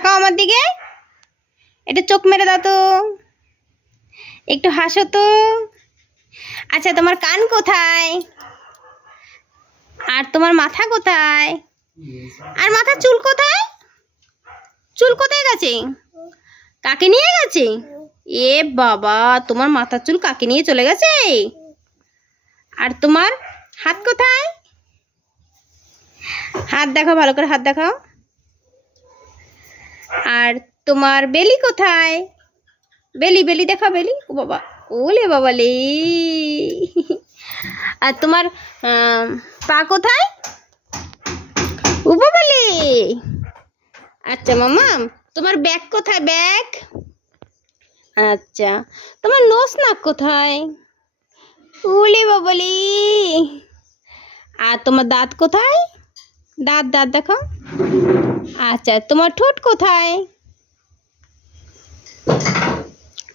তাকাও আমার দিকে, একটু চোখ মেরে দাও তো, একটু হাসো তো। আচ্ছা তোমার কান কোথায়, আর তোমার মাথা কোথায়, আর মাথার চুল কোথায়, চুল কোথায় গেছে, কাকে নিয়ে গেছে? এ বাবা, তোমার মাথার চুল কাকে নিয়ে চলে গেছে? আর তোমার হাত কোথায়, হাত দেখাও, ভালো করে হাত দেখাও। আর তোমার বেলি কোথায়, বেলি বেলি দেখাও, বেলি। ও বাবা, ওলে বাবা লে। আর তোমার পা কোথায়, ও বাবা লে। আচ্ছা মামা, তোমার ব্যাগ কোথায়, ব্যাগ? আচ্ছা তোমার নোস নাক কোথায়, ওলে বাবা লে। আর তোমার দাঁত কোথায়, দাঁত দাঁত দেখো। আচ্ছা তোমার ঠোঁট কোথায়,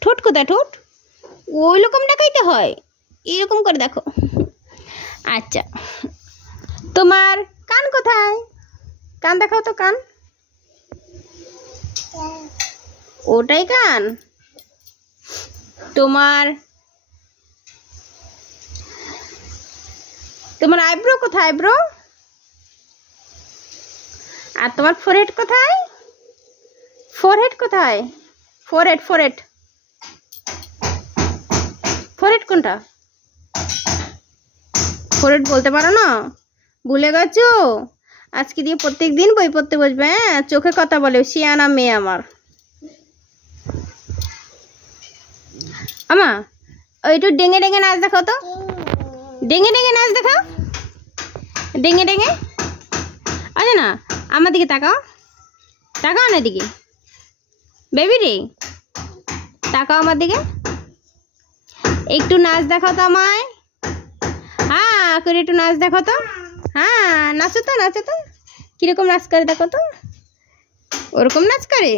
ঠোঁট কোথায়, ঠোঁট ওই রকম দেখাইতে হয়, এইরকম করে দেখো। আচ্ছা তোমার কান কোথায়, কান দেখাও তো, কান ওটাই কান। তোমার তোমার আইব্রো কোথায়, আইব্রো? আর তোমার ফোরহেড কোথায়, ফোরহেড কোথায়, ফোরহেড ফোরহেড ফোরহেড কোনটা? ফোরহেড বলতে পারো না, ভুলে গেছো? আজকে দিয়ে প্রত্যেক দিন বই পড়তে বসবে। হ্যাঁ, চোখে কথা বলে, শিয়ানা মেয়ে আমার। আমা ওইটু ডেঙে ডেঙে নাচ দেখাও তো, ডেঙে ডেঙে নাচ দেখাও, ডেঙে ডেঙে। আচ্ছা না, আমার দিকে তাকাও, তাকাও না দিকে, বেবি রে তাকাও আমার দিকে, একটু নাচ দেখাও তো আমায়। হ্যাঁ করে একটু নাচ দেখো তো, হ্যাঁ নাচো তো, নাচো তো, কিরকম নাচ করে দেখো তো, ওরকম নাচ করে।